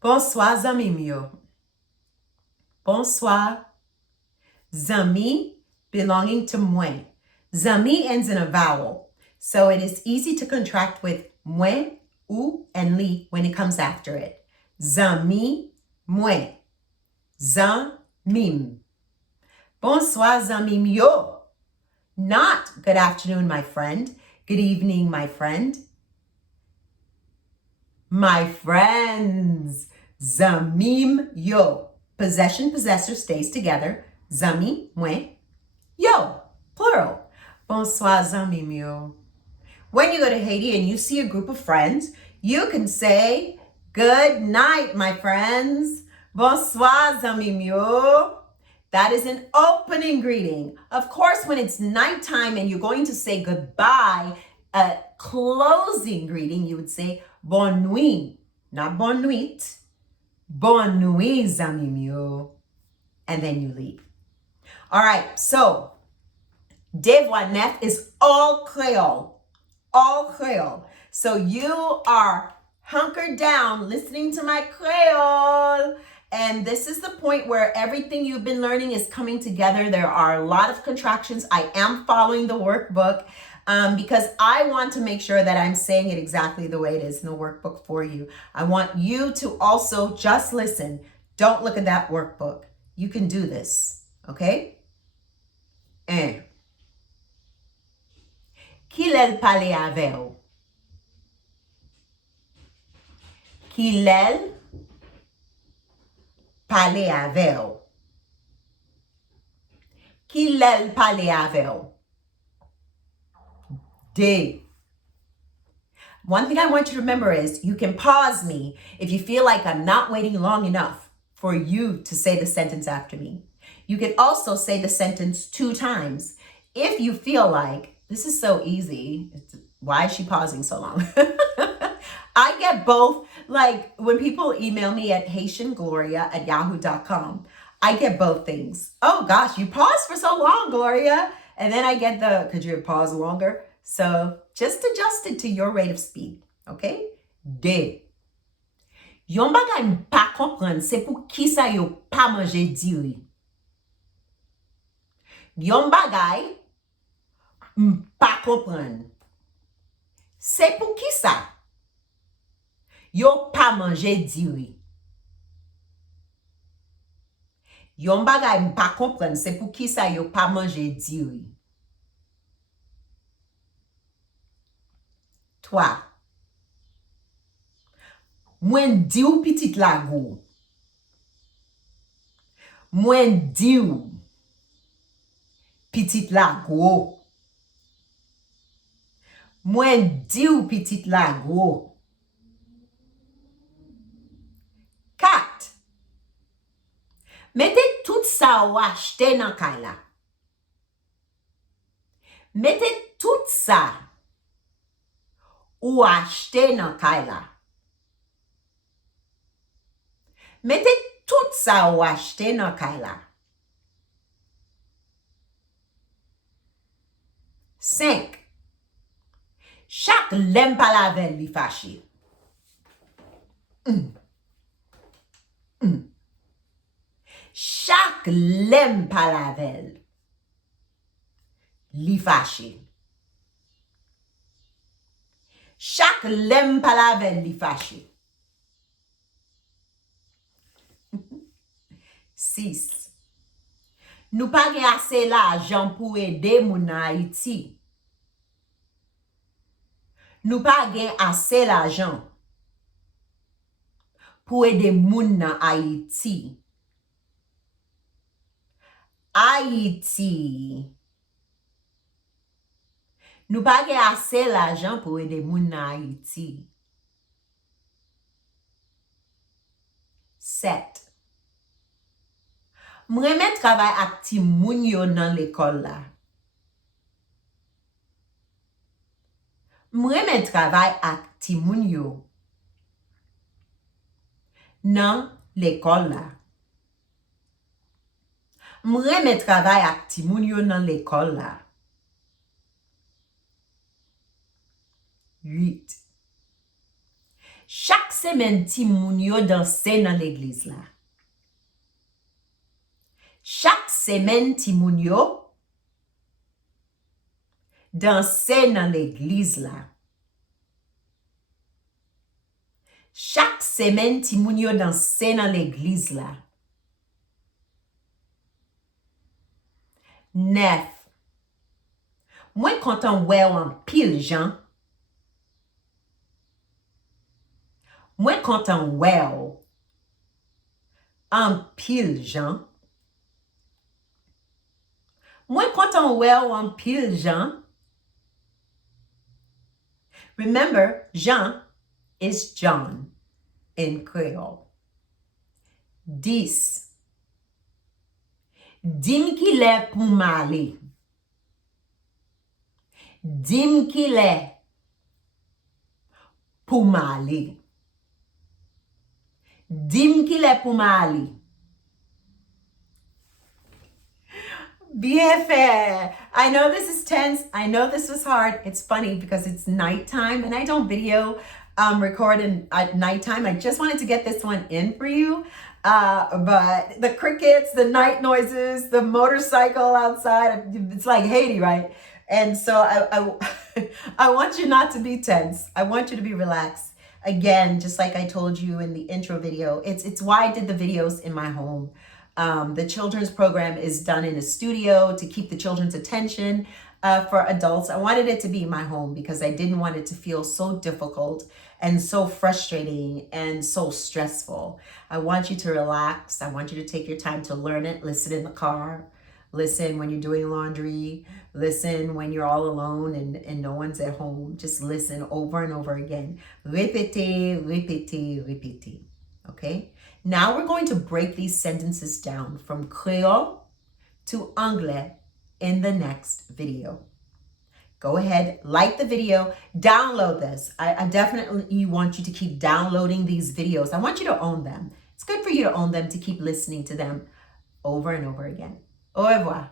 Bonsoir, zami mio. Bonsoir. Zami belonging to mwen. Zami ends in a vowel. So it is easy to contract with mwen, ou, and li when it comes after it. Zami, mwen. Zamim. Bonsoir, zami mio. Not good afternoon, my friend. Good evening, my friend. My friends. Zamim yo. Possession, possessor stays together. Zami, mwen, yo, plural. Bonsoir, zami mio. When you go to Haiti and you see a group of friends, you can say, good night, my friends. Bonsoir, zami mio. That is an opening greeting. Of course, when it's nighttime and you're going to say goodbye, a closing greeting, you would say, bonne nuit, not bonne nuit. Bonne nuit, zami mio. And then you leave. All right, so Devoir Neuf is all Creole. All Creole. So you are hunkered down listening to my Creole. And this is the point where everything you've been learning is coming together. There are a lot of contractions. I am following the workbook because I want to make sure that I'm saying it exactly the way it is in the workbook for you. I want you to also just listen. Don't look at that workbook. You can do this, okay? Un. Qui l'el pale ave ou? Qui l'el pale ave ou? Qui l'el pale ave ou? De. One thing I want you to remember is you can pause me if you feel like I'm not waiting long enough for you to say the sentence after me. You can also say the sentence 2 times. If you feel like, this is so easy, why is she pausing so long? I get both, like when people email me at haitiangloria@yahoo.com, I get both things. Oh gosh, you paused for so long, Gloria. And then I get the, could you have paused longer? So just adjust it to your rate of speed, okay? De. Yon bagay m pa kompren, se pou ki sa yo pa manje diri. Yon bagay m pa kompren, se pou ki sa yo pa manje diri. Yon bagay m pa kompren, se pou ki sa yo pa manje diri. 3. Mwen di ou pitit la go. Mwen di ou pitit la go. Mwen di ou pitit la go. 4. Mette tout sa ou achete nan kay la. Mette tout sa ou achete nan kay la. Mette tout sa ou achete nan kay la. 5. Chak lem pa lavel li fache. Chak lem pa lavel li fache. Chak lem pa lavel li fache. 6. Nou pa gen ase la ajan pou ede moun nan Haiti. Nou pa gen ase la ajan pou ede moun nan Haiti. Haiti. Nou pa gen ase la ajan pou ede moun nan Haiti. 7. Mwen men travay ak ti moun yo nan l'ekol la. Mwen men travay ak ti moun yo nan l'ekol la. Mwen men travay ak ti moun yo nan l'ekol la. 8. Chaque semaine, ti moun yo danse nan l'église la. Chaque semaine, ti moun yo danse nan l'église la. Chaque semaine, ti moun yo danse nan l'église la. 9. Mwen kontan wè ou an pil jan. Mwen kontan wè ou an pil jan. Mwen kontan wè ou an pil jan. Remember, Jean is John in Creole. 10. Dim ki lè pou m'ale. Dim ki lè pou m'ale. Dim ki lè pou m'ale. Bien fait. I know this is tense. I know this was hard. It's funny because it's nighttime and I don't video record at nighttime. I just wanted to get this one in for you. But the crickets, the night noises, the motorcycle outside, it's like Haiti, right? And so I want you not to be tense. I want you to be relaxed. Again, just like I told you in the intro video, it's why I did the videos in my home. The children's program is done in a studio to keep the children's attention. For adults, I wanted it to be my home because I didn't want it to feel so difficult and so frustrating and so stressful. I want you to relax. I want you to take your time to learn it. Listen in the car. Listen when you're doing laundry. Listen when you're all alone and no one's at home. Just listen over and over again. Répétez, répétez, répétez. Okay? Now we're going to break these sentences down from Creole to Anglais in the next video. Go ahead, like the video, download this. I definitely want you to keep downloading these videos. I want you to own them. It's good for you to own them, to keep listening to them over and over again. Au revoir.